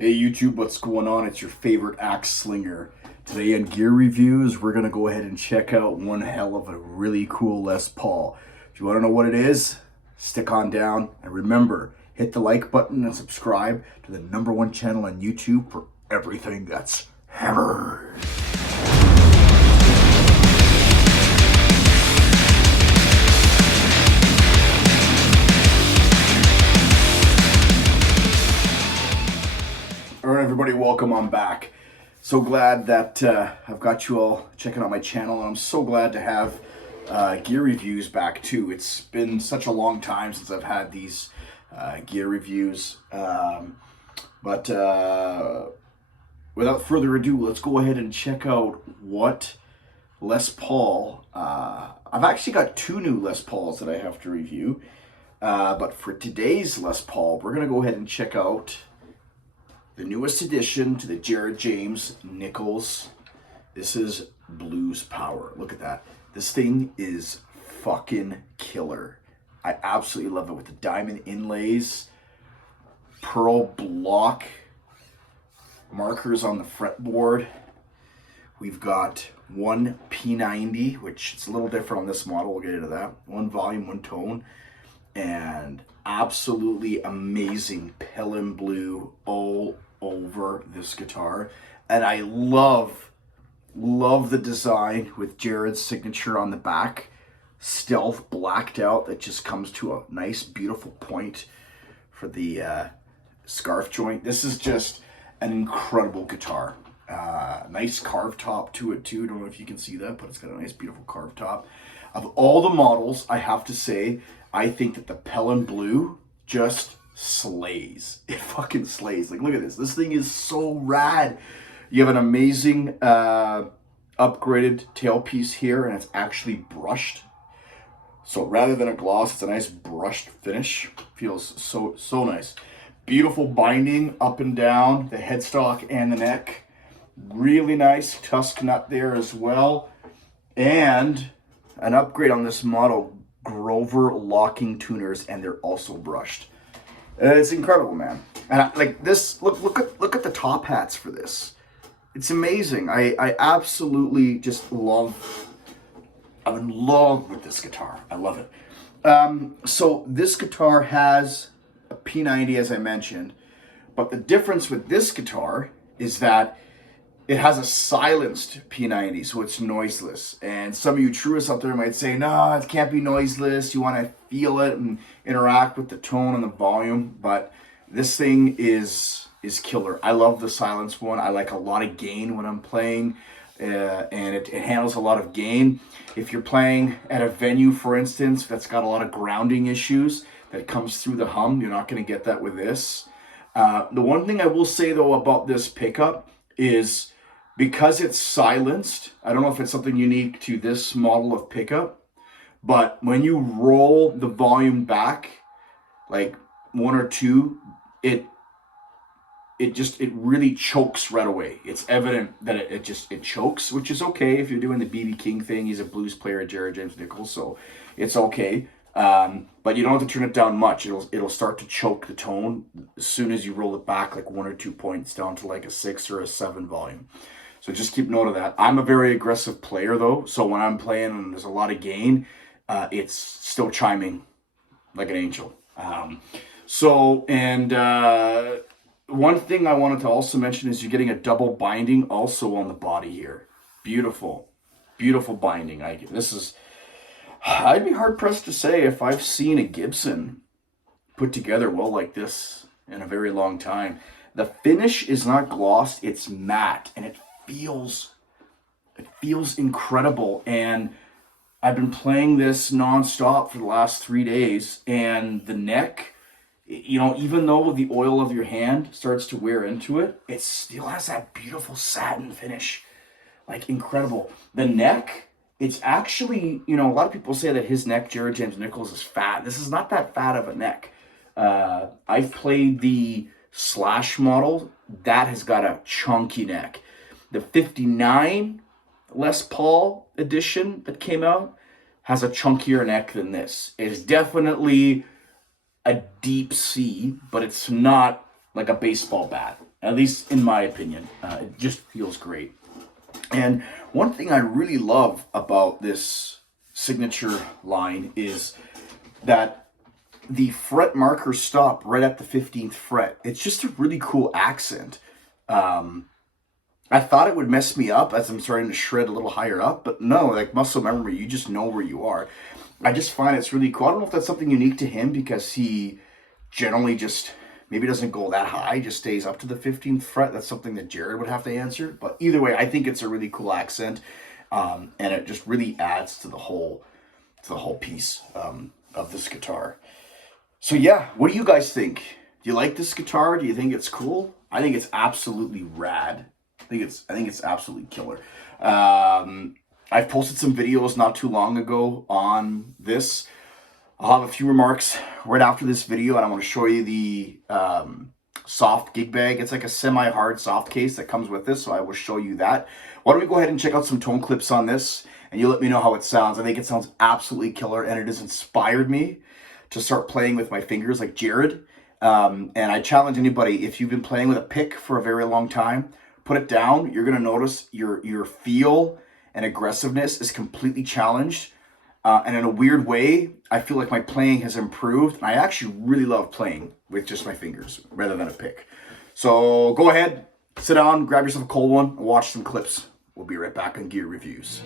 Hey YouTube, what's going on? It's your favorite axe slinger. Today in gear reviews, we're gonna go ahead and check out one hell of a really cool Les Paul. If you wanna know what it is, stick on down. And remember, hit the like button and subscribe to the #1 channel on YouTube for everything that's hammered. All right, everybody, welcome on back. So glad that I've got you all checking out my channel, and I'm so glad to have gear reviews back too. It's been such a long time since I've had these gear reviews. But without further ado, let's go ahead and check out what Les Paul. I've actually got two new Les Pauls that I have to review. But for today's Les Paul, we're going to go ahead and check out the newest addition to the Jared James Nichols. This is Blues Power. Look at that. This thing is fucking killer. I absolutely love it with the diamond inlays, pearl block markers on the fretboard. We've got one P90, which is a little different on this model. We'll get into that. One volume, one tone, and absolutely amazing Pelham blue all over this guitar. And I love the design with Jared's signature on the back, stealth blacked out, that just comes to a nice beautiful point for the scarf joint. This is just an incredible guitar. Nice carved top to it too. Don't know if you can see that, but it's got a nice beautiful carved top. Of all the models, I have to say, I think that the Pelham blue just slays. It fucking slays. Like, look at this. This thing is so rad. You have an amazing upgraded tailpiece here, and it's actually brushed. So rather than a gloss, it's a nice brushed finish. Feels so nice. Beautiful binding up and down the headstock and the neck. Really nice tusk nut there as well. And an upgrade on this model, Grover locking tuners, and they're also brushed. It's incredible, man. And like this, look at the top hats for this. It's amazing. I absolutely just love. I'm in love with this guitar. I love it. So this guitar has a P90, as I mentioned, but the difference with this guitar is that it has a silenced P90, so it's noiseless. And some of you truists out there might say, no, it can't be noiseless. You want to feel it and interact with the tone and the volume. But this thing is killer. I love the silenced one. I like a lot of gain when I'm playing, and it handles a lot of gain. If you're playing at a venue, for instance, that's got a lot of grounding issues that comes through the hum, you're not going to get that with this. The one thing I will say, though, about this pickup is, because it's silenced, I don't know if it's something unique to this model of pickup, but when you roll the volume back, like one or two, it really chokes right away. It's evident that it chokes, which is okay if you're doing the B.B. King thing. He's a blues player, Jared James Nichols, so it's okay. But you don't have to turn it down much. It'll start to choke the tone as soon as you roll it back like 1 or 2 points down to like a 6 or a 7 volume. So just keep note of that. I'm a very aggressive player, though, so when I'm playing and there's a lot of gain, it's still chiming like an angel. One thing I wanted to also mention is you're getting a double binding also on the body here. Beautiful, beautiful binding. I'd be hard pressed to say if I've seen a Gibson put together well like this in a very long time. The finish is not glossed, it's matte, and it feels incredible. And I've been playing this nonstop for the last 3 days, and the neck, you know, even though the oil of your hand starts to wear into it, it still has that beautiful satin finish. Like, incredible. The neck, it's actually, you know, a lot of people say that his neck, Jared James Nichols, is fat. This is not that fat of a neck. I've played the Slash model. That has got a chunky neck. The 59 Les Paul edition that came out has a chunkier neck than this. It's definitely a deep C, but it's not like a baseball bat. at least in my opinion. It just feels great. And one thing I really love about this signature line is that the fret markers stop right at the 15th fret. It's just a really cool accent. I thought it would mess me up as I'm starting to shred a little higher up, but no, like muscle memory, you just know where you are. I just find it's really cool. I don't know if that's something unique to him because he generally just maybe doesn't go that high, just stays up to the 15th fret. That's something that Jared would have to answer. But either way, I think it's a really cool accent, and it just really adds to the whole piece of this guitar. So yeah, what do you guys think? Do you like this guitar? Do you think it's cool? I think it's absolutely rad. I think it's absolutely killer. I've posted some videos not too long ago on this. I'll have a few remarks right after this video, and I want to show you the soft gig bag. It's like a semi-hard soft case that comes with this, so I will show you that. Why don't we go ahead and check out some tone clips on this, and you let me know how it sounds. I think it sounds absolutely killer, and it has inspired me to start playing with my fingers like Jared. And I challenge anybody, if you've been playing with a pick for a very long time, put it down. You're going to notice your feel and aggressiveness is completely challenged. And in a weird way, I feel like my playing has improved. And I actually really love playing with just my fingers rather than a pick. So go ahead, sit down, grab yourself a cold one, and watch some clips. We'll be right back on Gear Reviews.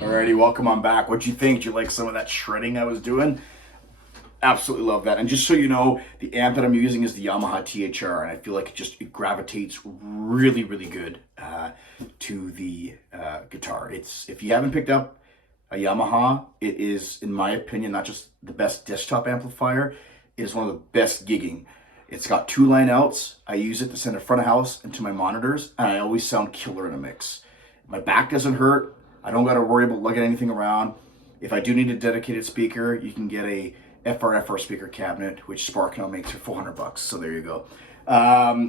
Alrighty, welcome on back. What'd you think? Did you like some of that shredding I was doing? Absolutely love that. And just so you know, the amp that I'm using is the Yamaha THR, and I feel like it gravitates really, really good to the guitar. If you haven't picked up a Yamaha, it is, in my opinion, not just the best desktop amplifier, it is one of the best gigging. It's got 2 line outs. I use it to send a front of house into my monitors, and I always sound killer in a mix. My back doesn't hurt. I don't got to worry about lugging anything around. If I do need a dedicated speaker, you can get a FR speaker cabinet, which Spark now makes for $400. So there you go.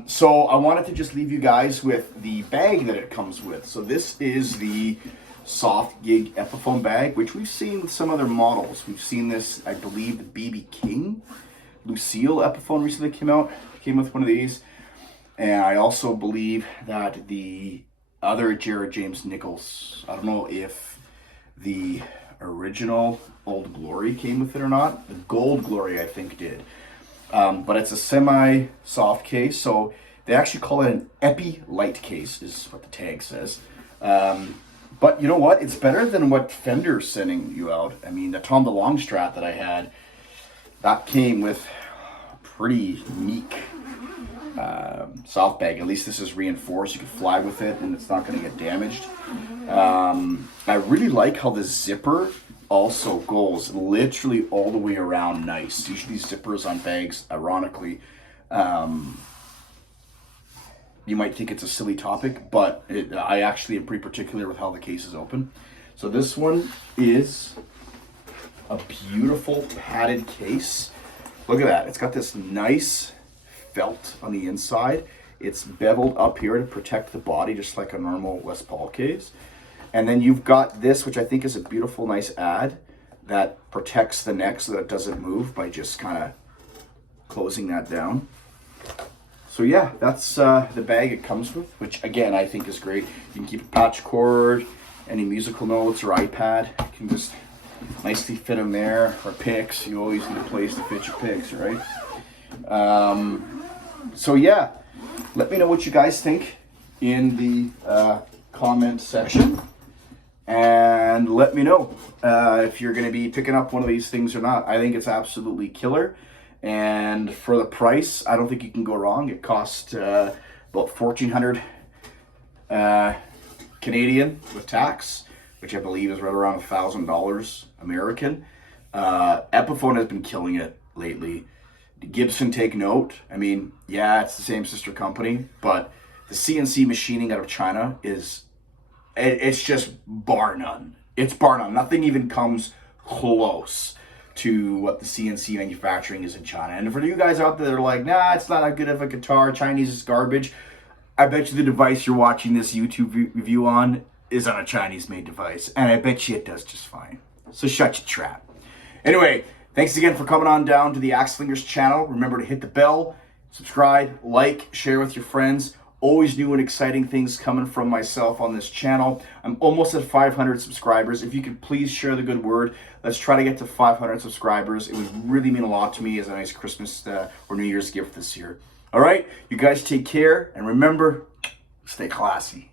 So I wanted to just leave you guys with the bag that it comes with. So this is the soft gig Epiphone bag, which we've seen with some other models. We've seen this, I believe, the BB King Lucille Epiphone recently came with one of these. And I also believe that the other Jared James Nichols, I don't know if the original Old Glory came with it or not. The Gold Glory, I think, did. But it's a semi-soft case, so they actually call it an Epi Light case, is what the tag says. But you know what? It's better than what Fender's sending you out. I mean, the Tom DeLonge Strat that I had, that came with pretty meek soft bag. At least this is reinforced. You can fly with it and it's not going to get damaged. I really like how the zipper also goes literally all the way around nice. Usually zippers on bags, ironically, you might think it's a silly topic, but I actually am pretty particular with how the case is open. So this one is a beautiful padded case. Look at that. It's got this nice felt on the inside. It's beveled up here to protect the body, just like a normal Les Paul case. And then you've got this, which I think is a beautiful, nice ad that protects the neck so that it doesn't move by just kind of closing that down. So yeah, that's the bag it comes with, which again, I think is great. You can keep a patch cord, any musical notes or iPad. You can just nicely fit them there, or picks. You always need a place to fit your picks, right? So yeah, let me know what you guys think in the comment section. And let me know if you're going to be picking up one of these things or not. I think it's absolutely killer. And for the price, I don't think you can go wrong. It cost about $1,400 Canadian with tax, which I believe is right around $1,000 American. Epiphone has been killing it lately. Gibson, take note. I mean, yeah, it's the same sister company, but the CNC machining out of China is, it's just bar none. It's bar none. Nothing even comes close to what the CNC manufacturing is in China. And for you guys out there that are like, nah, it's not that good of a guitar, Chinese is garbage, I bet you the device you're watching this YouTube review on is on a Chinese-made device, and I bet you it does just fine. So shut your trap. Anyway, thanks again for coming on down to the Axe Slingers channel. Remember to hit the bell, subscribe, like, share with your friends. Always new and exciting things coming from myself on this channel. I'm almost at 500 subscribers. If you could please share the good word. Let's try to get to 500 subscribers. It would really mean a lot to me as a nice Christmas or New Year's gift this year. All right, you guys take care, and remember, stay classy.